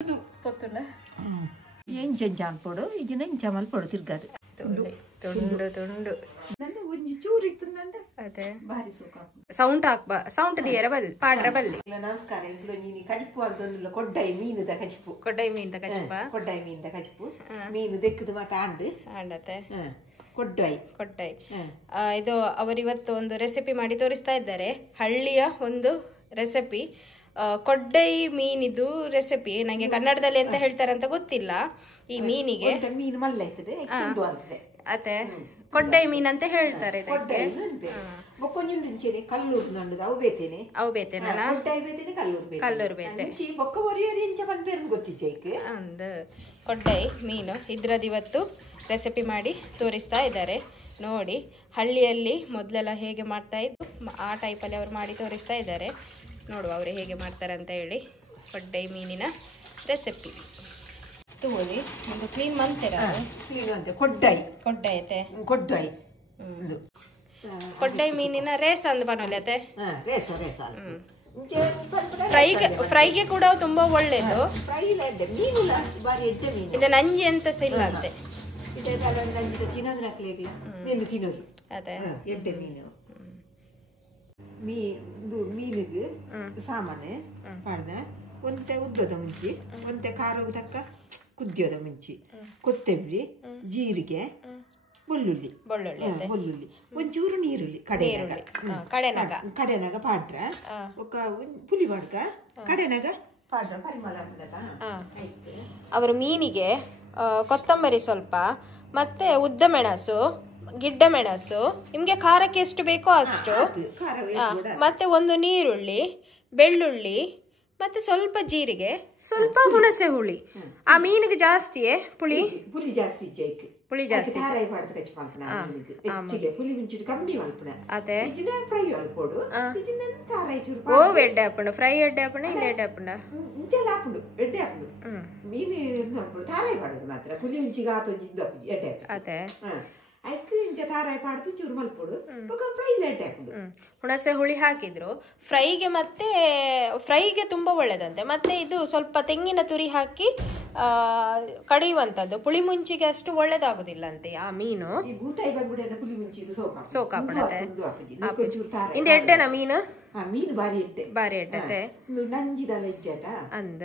పొత్తుల ఏం చెంచాలి పొడు ఇది నెంచమల్ పొడు తిరగారు ತುಂಡು ತುಂಡು ಒಂಜಿ ಚೂರು ಇತ್ತಂದಂటే ಅದೇ ಭಾರಿ ಸುಖ ಸೌಂಡ್ ಹಾಕ್ಬಾ ಸೌಂಡ್ ದಿಯರ ಬಲ್ಲಿ ಪಾಡ್ರ ಬಲ್ಲಿ ನಮಸ್ಕಾರ ಇಂದ್ಲು ನೀನು ಕಜಿಪು ಅಂತಂದ್ಲು ಕೊಡ್ಡಾಯಿ ಮೀನುದ ಕಜಿಪು ಕೊಡ್ಡಾಯಿ ಮೀನ್ದ ಕಚ್ಪ ಕೊಡ್ಡಾಯಿ ಮೀನುದ ಕಜಿಪು ಮೀನು ದೆಕ್ಕದು ಮತ್ತೆ ಆಂಡತೆ ಕೊಡ್ಡಾಯಿ ಕೊಡ್ಡಾಯಿ ಇದು ಅವರಿವತ್ತು ಒಂದು ರೆಸಿಪಿ ಮಾಡಿ ತೋರಿಸ್ತಾ ಇದ್ದಾರೆ ಹಳ್ಳಿಯ ಒಂದು ರೆಸಿಪಿ ಕೊಡ್ಡೈ ಮೀನಿದು ರೆಸಿಪಿ ನಂಗೆ ಕನ್ನಡದಲ್ಲಿ ಎಂತ ಹೇಳ್ತಾರೆ ಅಂತ ಗೊತ್ತಿಲ್ಲ ಈ ಮೀನಿಗೆ ಮೀನು ಮಲ್ಲ ಇರ್ತದೆ ಅದೇ ಕೊಡ್ಡೈ ಮೀನ್ ಅಂತ ಹೇಳ್ತಾರೆ ಇದಕ್ಕೆ ಬೊಕ್ಕೊಂಜಿಂಚೆನೆ ಕಲ್ಲೂರು ನಂಡದ ಅವು ಬೇತೇನೆ ಕೊಡ್ಡೈ ಬೇತೇನೆ ಕಲ್ಲೂರು ಕಲ್ಲೂರು ಬೇತೆ ಬೊಕ್ಕ ಒರಿಯರಿ ಎಂಚ ಬಂದ್ಪೇರು ಗೊತ್ತಿಚ್ಚೈಕ್ ಅಂದ ಕೊಡ್ಡೈ ಮೀನು ಇದ್ರದ್ದು ಇವತ್ತು ರೆಸಿಪಿ ಮಾಡಿ ತೋರಿಸ್ತಾ ಇದ್ದಾರೆ ನೋಡಿ ಹಳ್ಳಿಯಲ್ಲಿ ಮೊದಲೆಲ್ಲ ಹೇಗೆ ಮಾಡ್ತಾ ಇದ್ದು ಆ ಟೈಪಲ್ಲಿ ಅವ್ರು ಮಾಡಿ ತೋರಿಸ್ತಾ ಇದ್ದಾರೆ ನೋಡುವ ಅವರು ಹೇಗೆ ಮಾಡ್ತಾರೆ ಅಂತ ಹೇಳಿ ಕೊಡ್ಡೈ ಮೀನಿನ ರೆಸಿಪಿ ತಗೋಳಿ ಒಂದು ಕ್ಲೀನ್ ಮಾಡ್ತೀರಾ ಕ್ಲೀನ್ ಅಂತೆ ಕೊಡ್ಡಾಯಿ ಕೊಡ್ಡೈ ಐತೆ ಕೊಡ್ಡಾಯಿ ಕೊಡ್ಡೈ ಮೀನಿನ ರೇಸ್ ಅಂದ್ ಬನೋಲತೆ ರೇಸ ಫ್ರೈಗೆ ಕೂಡ ತುಂಬಾ ಒಳ್ಳೇದು ಇದು ನಂಜಿ ಅಂತ ಇಲ್ಲ ಅಂತೆ ತಿನ್ನೋದು ಅದೇ ಎಡ್ಡೆ ಮೀನು ಮೀನಿಗೆ ಸಾಮಾನು ಪಾಡ್ದ ಒಂತೆ ಉದ್ದದ ಮುಂಚಿ ಒಂತೆ ಖಾರದ ತಕ್ಕ ಕುದ್ಯೋದ ಮುಂಚಿ ಕೊತ್ತಂಬರಿ ಜೀರಿಗೆ ಬೆಳ್ಳುಳ್ಳಿ ಬೆಳ್ಳುಳ್ಳಿ ಒಂಚೂರು ನೀರುಳ್ಳಿ ಕಡೆನಾಗ ಪಾಡ್ರ ಒಕ್ಕ ಪುಲಿ ಪಾಡ್ಕ ಕಡೆನಾಗ ಪಾಡ್ರ ಪರಿಮಳ ಅವರು ಮೀನಿಗೆ ಕೊತ್ತಂಬರಿ ಸ್ವಲ್ಪ ಮತ್ತೆ ಉದ್ದ ಮೆಣಸು ಗಿಡ್ಡ ಮೆಣಸು ನಿಮ್ಗೆ ಖಾರಕ್ಕೆ ಎಷ್ಟು ಬೇಕೋ ಅಷ್ಟು ಮತ್ತೆ ಒಂದು ನೀರುಳ್ಳಿ ಬೆಳ್ಳುಳ್ಳಿ ಮತ್ತೆ ಸ್ವಲ್ಪ ಜೀರಿಗೆ ಸ್ವಲ್ಪ ಹುಣಸೆ ಹುಳಿ ಆ ಮೀನಿಗೆ ಜಾಸ್ತಿಯೇ ಪುಳಿ ಪುಳಿ ಜಾಸ್ತಿ ಅದೇ ಓ ಎಡ್ಡೆ ಹಾಪುಂಡು ಫ್ರೈ ಎಡ್ಡೆ ಹಾಪುಂಡ ಇಲ್ಲ ಎಡ್ಡೆ ಹಾಪುಂಡ ಅದೇ ಹುಣಸೆ ಹುಳಿ ಹಾಕಿದ್ರು ಫ್ರೈಗೆ ತುಂಬಾ ಒಳ್ಳೇದಂತೆ ಮತ್ತೆ ಇದು ಸ್ವಲ್ಪ ತೆಂಗಿನ ತುರಿ ಹಾಕಿ ಕಡಿಯುವಂತದ್ದು ಪುಳಿ ಮುಂಚಿಗೆ ಅಷ್ಟು ಒಳ್ಳೇದಾಗುದಿಲ್ಲ ಅಂತೆ ಆ ಮೀನು ಸೋಕಾಪಣತೆ ಇಂದ ಎಡ್ಡೆನ ಮೀನು ಬಾರಿ ಎಡ್ಡತೆ ಅಂದ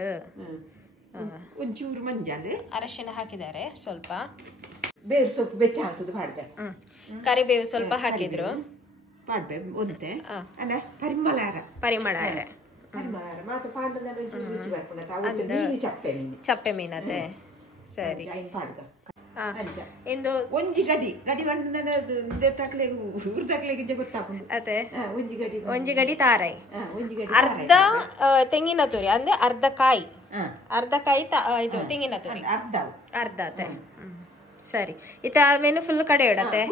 ಒಂಚೂರು ಮಂಜಾನೆ ಅರಶಿನ ಹಾಕಿದ್ದಾರೆ ಸ್ವಲ್ಪ ಬೇರು ಸೊಪ್ಪು ಬೆಚ್ಚ ಹಾಕುದು ಪಾಡ್ದೆ ಕರಿಬೇವು ಸ್ವಲ್ಪ ಹಾಕಿದ್ರು ಪಾಡ್ಬೆ ಒಂತೆ ಅಲ್ಲ ಪರಿಮಳ ಮಾತು ಪಾಡ್ದ ರುಚಿ ಬರ್ಕೊಂಡ ಚಪ್ಪೆ ಮೀನತೆ ಸರಿ ಪಾಡ್ಗ ಇಂದು ಒಂಜಿ ಗಡಿ ತಕ್ಲೆಗೆ ಊರ್ ತಕ್ಲೆಗೆ ಗೊತ್ತಾಪುಂಡು ಅದೇ ಒಂಜಿ ಗಡಿ ತಾರೈ ಅರ್ಧ ತೆಂಗಿನ ತುರಿ ಅಂದ್ರೆ ಅರ್ಧ ಕಾಯಿ ಇದು ತೆಂಗಿನ ತುರಿ ಅರ್ಧ ಅದೇ ಸರಿ ಇತ್ತ ಮೆನು ಫುಲ್ ಕಡೆ ಇಡತ್ತೆ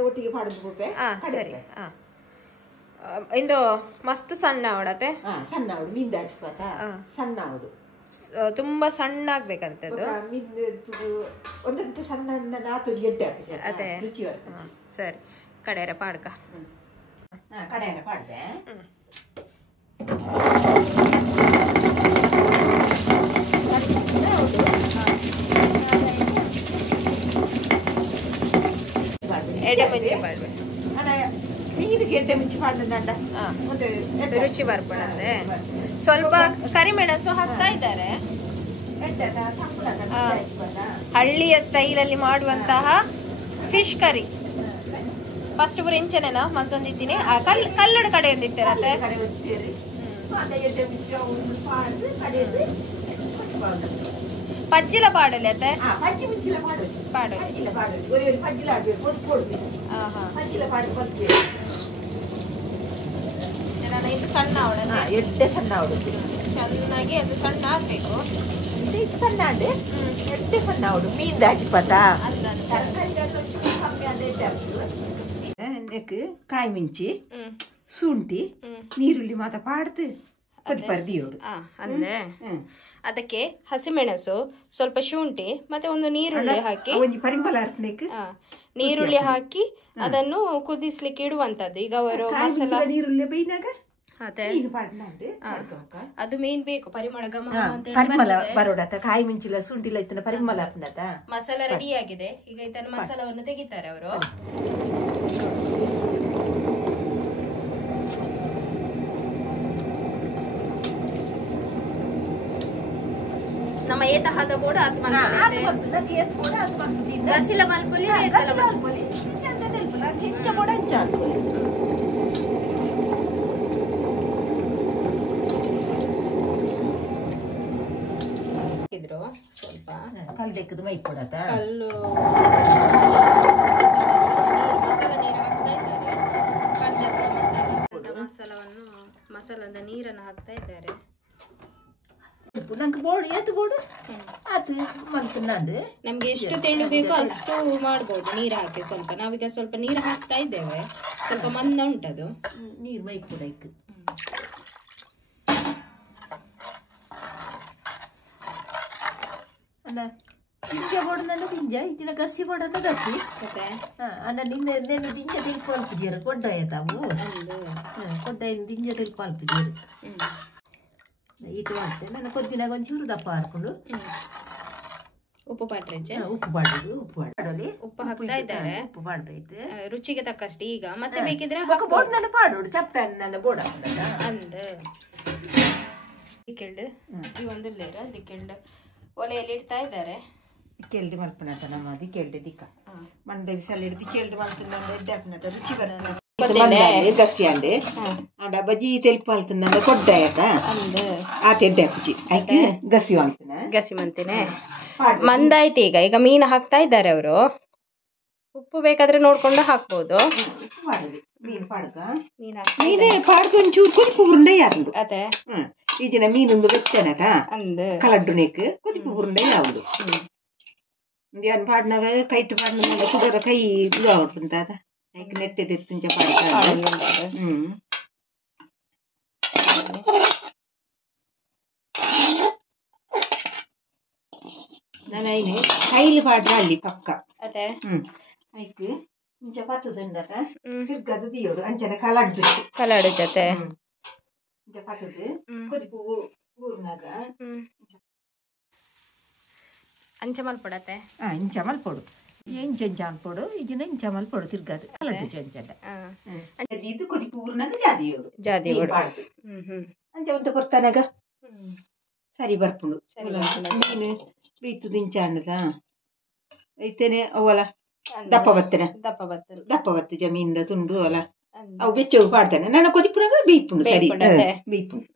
ಒಟ್ಟಿಗೆ ಸರಿ ಇಂದು ಮಸ್ತ್ ಸಣ್ಣ ಅವಡತ್ತೆ ಸಣ್ಣ ಮೀನ್ ಸಣ್ಣ ತುಂಬಾ ಸಣ್ಣ ಆಗ್ಬೇಕಂತದ್ದು ಒಂದಂತ ಸಣ್ಣ ಅದೇ ಸರಿ ಕಡೆಯರ ಪಾಡ್ಕ ಕಡೆಯರ ಪಾಡ್ದೆ ರುಚಿ ಬರ್ಪಣೆ ಸ್ವಲ್ಪ ಕರಿಮೆಣಸು ಹಾಕ್ತಾ ಇದ್ದಾರೆ ಹಳ್ಳಿಯ ಸ್ಟೈಲ್ ಅಲ್ಲಿ ಮಾಡುವಂತಹ ಫಿಶ್ ಕರಿ ಫಸ್ಟ್ ಪುರ ಇಂಚೆನೆನಾ ಮತ್ತೊಂದಿದ್ದೀನಿ ಕಲ್ಲಡ ಕಡೆಯಿಂದ ಇಟ್ಟಿರತ್ತೆ ಪಜ್ಜಿಲ ಪಾಡಲೆ ಅತ್ತೆ ಪಾಡು ಇದು ಸಣ್ಣ ಎಡ್ಡೆ ಸಣ್ಣ ಅವಡು ಚೆನ್ನಾಗಿ ಅದು ಸಣ್ಣ ಆಗ್ಬೇಕು ಸಣ್ಣ ಅಂದ್ರೆ ಎಡ್ಡೆ ಸಣ್ಣ ಅವಡು ಮೀನ್ ದಾಚಿಪತ ಕಾಯಿ ಮಿಂಚಿ ಶುಂಠಿ ನೀರುಳ್ಳಿ ಮಾತ ಪಾಡ್ದು ಅಂದ್ರೆ ಅದಕ್ಕೆ ಹಸಿಮೆಣಸು ಸ್ವಲ್ಪ ಶುಂಠಿ ಮತ್ತೆ ಒಂದು ನೀರುಳ್ಳಿ ಹಾಕಿ ನೀರುಳ್ಳಿ ಹಾಕಿ ಅದನ್ನು ಕುದಿಸ್ಲಿಕ್ಕೆ ಇಡುವಂತದ್ದು ಈಗ ಅವರು ನೀರುಳ್ಳಿ ಬೈನಾಗ ಅದೇ ಮೀನು ಪಾಡ್ನಂಡು ಪಾಡ್ಕೋಕ ಅದು ಮೇನ್ ಬೇಕು ಪರಿಮಳ ಗಮ ಅಂತ ಪರಿಮಳ ಬರೋಡತ ಕಾಯಿ ಮಿಂಚಿಲ ಸುಂಟಿಲ ಇತ್ತನ ಪರಿಮಳ ಹಾಕ್ನತ ಮಸಾಲ ರೆಡಿ ಆಗಿದೆ ಈಗ ಇದನ್ನ ಮಸಾಲವನ್ನು ತೆಗಿತಾರೆ ಅವರು ನಮ್ಮ ಏತ ಹದ ಬೋಡ ಆತ್ ಮಲ್ಪೊಲಿ ಗಸಿಲ ಮಲ್ಪೊಲಿ ರೇಸಲ ಮಲ್ಪೊಲಿ ಎಂತ ತೆಲ್ಪುಲ ಕೆಂಚ ಬೋಡ ಅಂಚ ಇದ್ರು ಸ್ವಲ್ಪ ಕಲ್ದೆಕ್ಕದು ಮೈ ಕೊಡತ ಕಲ್ಲು ಮಸಾಲ ನೀರು ಹಾಕ್ತಾ ಇದ್ದಾರೆ ಕಡ್ದದ ಮಸಾಲದ ನೀರನ್ನು ಹಾಕ್ತಾ ಇದ್ದಾರೆ ನಂಗೆ ಬೋರ್ಡ್ ಏತು ಬೋರ್ಡು ಅದು ಮಲ್ಪುಂಡು ನಮ್ಗೆ ಎಷ್ಟು ತೆಳು ಬೇಕೋ ಅಷ್ಟು ಮಾಡ್ಬೋದು ನೀರು ಹಾಕಿ ಸ್ವಲ್ಪ ನಾವೀಗ ಸ್ವಲ್ಪ ನೀರು ಹಾಕ್ತಾ ಇದ್ದೇವೆ ಸ್ವಲ್ಪ ಮಂದ ಉಂಟದು ನೀರು ಮೈ ಕೂಡ ಇತ್ತು ಅಣ್ಣ ದಿಂಜ ಬೋಡನ್ನ ದಿಂಜ ಇತ್ತಿನ ಗಸಿ ಬೋಡನ್ನ ಗಸಿ ಅಣ್ಣ ನಿನ್ನೆ ನೆನ್ನೆ ದಿಂಜ ತಿಳ್ಕೊ ಅಲ್ಪಿದ್ಯಾರ ಕೊಡ್ಡಾಯ ತಾವು ಕೊಡ್ಡಾಯ ದಿಂಜ ತಿಳ್ಕೊ ಅಲ್ಪಿದ್ಯಾರು ಇದು ಮಾಡ್ತೇನೆ ನನ್ನ ಕೊದ್ದಿನಾಗ ಒಂಚೂರು ದಪ್ಪ ಹಾಕೊಂಡು ಉಪ್ಪು ಪಾಡ್ರೆ ಉಪ್ಪು ಪಾಡೋದು ಉಪ್ಪು ಪಾಡೋಲಿ ಉಪ್ಪು ಹಾಕ್ತಾ ಇದ್ದಾರೆ ಉಪ್ಪು ಪಾಡ್ಬೇಕು ರುಚಿಗೆ ತಕ್ಕಷ್ಟು ಈಗ ಮತ್ತೆ ಬೇಕಿದ್ರೆ ಬೋರ್ಡ್ ನನ್ನ ಪಾಡೋಡು ಚಪ್ಪೆ ನನ್ನ ಬೋರ್ಡ್ ಅಂದ ದಿಕ್ಕೆಲ್ಡು ಈ ಒಂದು ಲೇರ ದಿಕ್ಕೆಲ್ಡು ಒಲೆಯಲ್ಲಿ ಇಡ್ತಾ ಇದ್ದಾರೆ ದಿಕ್ಕೆಲ್ಡು ಮಲ್ಪನತ ನಮ್ಮ ದಿಕ್ಕೆಲ್ಡು ದಿಕ್ಕ ಮಂದ ಬಿಸಲ್ಲಿ ಹಿಡಿದು ದಿಕ್ಕೆಲ್ಡು ಮಲ್ಪನ ಎಡ್ಡೆ ಹಾಕ್ನತ ರುಚಿ ಬರ್ತದೆ ಗಸಿ ಅಂಡೆ ಆಡ ಬಜಿ ತೆಲ್ಪ ಅಲ್ತನ ಕೊಡ್ಡಾಯತ ಆ ತೆಡ್ಡೆ ಹಾಕಿ ಆಯ್ಕೆ ಗಸಿ ಮಾಡ್ತಾನ ಗಸಿ ಮಂತೇನೆ ಮಂದಾಯ್ತು ಈಗ ಮೀನು ಹಾಕ್ತಾ ಇದ್ದಾರೆ ಅವರು ಉಪ್ಪು ಬೇಕಾದ್ರೆ ನೋಡ್ಕೊಂಡು ಹಾಕ್ಬೋದು ಮೀನು ಪಾಡ್ಕ ಮೀನೇ ಪಾಡ್ದು ಒಂಚೂರು ಕೊದಿಪು ಉರುಂಡೆ ಯಾರು ಅದೇ ಈಜಿನ ಮೀನೊಂದು ಬೆಚ್ಚನಕ ಕಲಡ್ಡು ನೆಕ್ ಕೊದಿಪು ಉರುಂಡೆ ಯಾವುದು ಧ್ಯಾನ್ ಪಾಡ್ನಾಗ ಕೈಟ್ ಪಾಡ್ನಾಗ ಕುದರ ಕೈ ಇದು ಆಗ್ಬಿಡ್ತಂತ ಅದ ಆಯ್ಕೆ ನೆಟ್ಟೆದೆ ತುಂಚ ಪಾಡ್ಕ ನಾನು ಐನೆ ಕೈಲಿ ಪಾಡ್ರ ಅಲ್ಲಿ ಪಕ್ಕ ಅದೇ ಆಯ್ಕೆ ಮುಂಚೆ ಪತ್ತದಂಡಕ ತಿರ್ಗದು ದಿಯೋಡು ಅಂಚನ ಕಲಡ್ಡು ಜೊತೆ ಮುಂಚೆ ಪತ್ತದು ಕೊದಿಪು ಊರ್ನಾಗ ಅಂಚೆ ಮಲ್ಪಡತ್ತೆ ಇಂಚ ಮಲ್ಪೊಡು ಎಂಚ ಅನ್ಪೊಡು ಇದನ್ನ ಇಂಚ ಮಲ್ಪೊಡು ತಿರ್ಗದು ಕಲಡ್ಡು ಚಂಚಲ್ಲ ಇದು ಕೊದಿಪು ಊರ್ನಾಗ ಜಾದಿ ಪಾಡ್ದು ಅಂಚ ಒಂದು ಬರ್ತಾನಾಗ ಸರಿ ಬರ್ಪುಂಡು ಮೀನು ಬೀತುದು ಇಂಚ ಅನ್ನದ ಐತೇನೆ ಅವಲ್ಲ ದಪ್ಪ ಬತ್ತ ಜಮೀನ್ದ ತುಂಡು ಅಲ್ಲ ಅವು ಬೆಚ್ಚವು ಪಾಡ್ತಾನೆ ನಾನು ಕೊದಿಪುನಾಗ ಬೀಪುಂಡು ಸರಿ ಬೀಪುಂಡು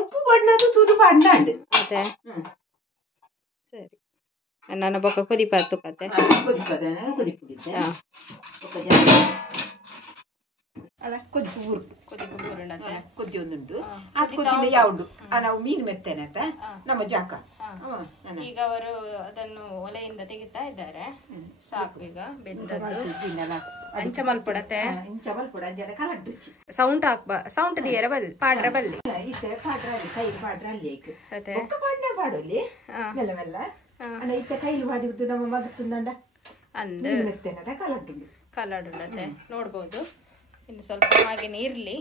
ಉಪ್ಪು ಬಣ್ಣದು ತೂದು ಬಣ್ಣ ಅಂಡು ಸರಿ ನನ್ನ ಬೊಕ್ಕ ಕೊದಿಪಾತು ಕತೆ ಕೊದಿಪುಡಿದ್ದೆ ಅಲ್ಲ ಕೊದಿಪು ಊರು ಕೊದ್ದಿ ಒಂದುಂಟು ಆ ಕೊದ್ದಿನ ಯಾವುದು ನಾವು ಮೀನು ಮೆತ್ತೇನೆ ಅಂತ ನಮ್ಮ ಜಾಕ ಈಗ ಅವರು ಅದನ್ನು ಒಲೆಯಿಂದ ತೆಗಿತಾ ಇದ್ದಾರೆ ಸಾಕು ಈಗ ಬೆಂದದ್ದು ಅಂಚ ಮಲ್ಪಡತ್ತೆ ಸೌಂಡ್ ಸೌಂಡ್ ದಿಯರ ಪಾಡ್ರ ಬಲ್ಲಿ ಕೈ ಪಾಡ್ರ ಅಲ್ಲಿ ಪಾಡೋಲಿ ಮೆಲ್ಲ ಮೆಲ್ಲ ಇತ್ತ ಕೈಲಿ ಮಾಡಿದ್ದು ನಮ್ಮ ಮಗತ್ತಂದ ಅಂದ ಮೆತ್ತೇನೆ ಕಲಡುಳ್ಳತೆ ನೋಡ್ಬೋದು ಇನ್ನು ಸ್ವಲ್ಪ ಹಾಗೇನೆ ಇರ್ಲಿ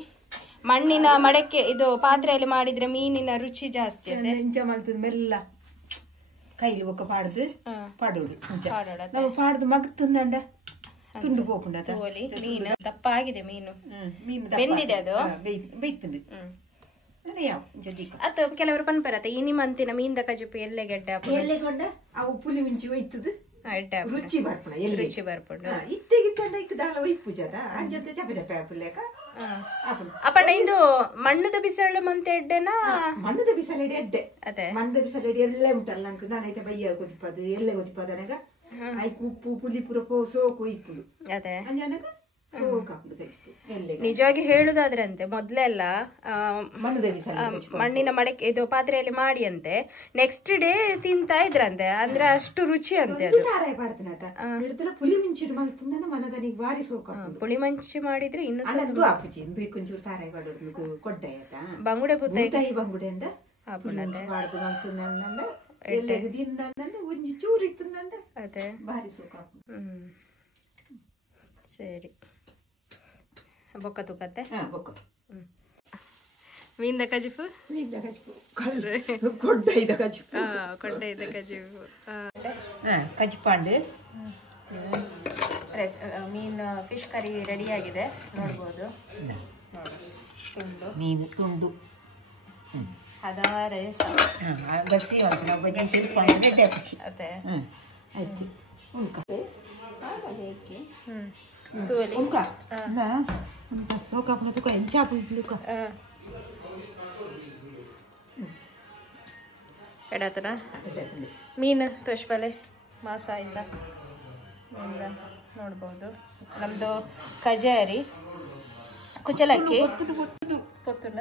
ಮಣ್ಣಿನ ಮಡಕೆ ಇದು ಪಾತ್ರೆಯಲ್ಲಿ ಮಾಡಿದ್ರೆ ಮೀನಿನ ರುಚಿ ಜಾಸ್ತಿ ಇಂಚ ಮಾಡ್ತದ ಮೆಲ್ಲ ಕೈಲಿ ಒಕ್ಕ ಪಾಡ್ದು ಪಾಡೋಡು ನಾವು ಪಾಡ್ದು ಮಗತ್ತಂದ ತುಂಡು ಹೋಗ್ಕೊಂಡ ಮೀನು ದಪ್ಪ ಆಗಿದೆ ಮೀನು ಬೆಂದಿದೆ ಅದು ಬೈತಂದು ಅತ್ತ ಕೆಲವರು ಪನ್ಪರತ್ತೆ ಈ ನಿಮ್ಮಂತಿನ ಮೀನ್ದ ಕಜುಪು ಎಲ್ಲೆಗೊಂಡ ಅವು ಪುಲಿ ಮಿಂಚಿ ಒಯ್ತದ ರುಚಿ ಬರ್ಪುಣ ರುಚಿ ಬರ್ಪುಂಡು ಇತ್ತೆಗಿತ್ತಂಡ ಇಕ್ಕದಾಲ ಒಯ್ಪುಜದ ಅಂಜಂತೆ ಚಪ ಚಪ ಆಪುಲ್ಲೇಕ ಅಪ್ಪಣ್ಣ ಇಂದು ಮಣ್ಣದ ಬಿಸಳೆ ಮಂತೆ ಎಡ್ಡೆನಾ ಮಣ್ಣದ ಬಿಸಲೆಡಿ ಎಡ್ಡೆ ಅದೇ ಮಣ್ಣದ ಬಿಸಲೆಡಿ ಎಲ್ಲೇ ಉಂಟಲ್ಲ ಅಂಕ ನಾನೈತೆ ಬಯ್ಯ ಕೊದಿಪದು ಎಲ್ಲೇ ಕೊದಿಪದನಗ ಆಯ್ಕೆ ಉಪ್ಪು ಪುಲಿ ಪುರ ಸೋಕು ಇಪ್ಪುಡು ಅದೇ ಅಂಜನಗ ನಿಜವಾಗಿ ಹೇಳುದಾದ್ರಂತೆ ಮೊದ್ಲೆಲ್ಲ ಮಣ್ಣಿನ ಮಡಕೆ ಇದು ಪಾತ್ರೆಯಲ್ಲಿ ಮಾಡಿ ಅಂತೆ ನೆಕ್ಸ್ಟ್ ಡೇ ತಿಂತಾ ಇದ್ರಂತೆ ಅಂದ್ರೆ ಅಷ್ಟು ರುಚಿ ಅಂತೆ ಅದು ಪುಳಿ ಮಂಚಿ ಮಾಡಿದ್ರೆ ಇನ್ನು ಬಂಗುಡೆ ಬುದ್ಧ ಅದೇ ಸರಿ ಬೊಕ್ಕ ತುಕತ್ತೆ ಮೀನ್ದ ಕಜಿಪು ಕೊಡ್ಡೈದ ಕಜಿಪು ಕೊಡ್ಡೈದ ಕಜಿಪು ಕಜಿಪಾಂಡು ಮೀನು ಫಿಶ್ ಕರಿ ರೆಡಿ ಆಗಿದೆ ನೋಡ್ಬೋದು. ತುಂಡು ಮೀನು ತುಂಡು ಹದಾರೆ ಬಸ್ಸಿ ಬಜ್ಜಿ ಸೇರಿಸ್ಕೊಂಡು ಡೆಪ್ಚಿ ಅದೇ ಆಯ್ತು ಉಣ್ಕ ತೂಲಿ ಉಣ್ಕ ಸೋಕಾಪುನ ತುಕ ಎಂಚಾಪು ಇಡ್ಲುಕ ಎಡತನ ಮೀನು ತೋಷ್ಬಲೆ ಮಾಸ ಇಲ್ಲ ಇಂದ ನೋಡ್ಬೋದು. ನಮ್ಮದು ಕಜಾರಿ ಕುಚಲಕ್ಕಿ ಗೊತ್ತಿಲ್ಲ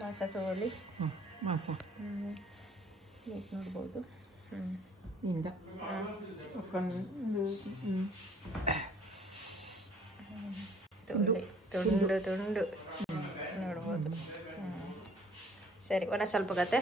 ಮಾಸ ತೋಲಿ ಮಾಸ ನೋಡ್ಬೋದು. ಇಂದ ತುಂಡು ತುಂಡು ತುಂಡು ನೋಡ್ಬೋದು. ಸರಿ ಒಣ ಸ್ವಲ್ಪ ಕತೆ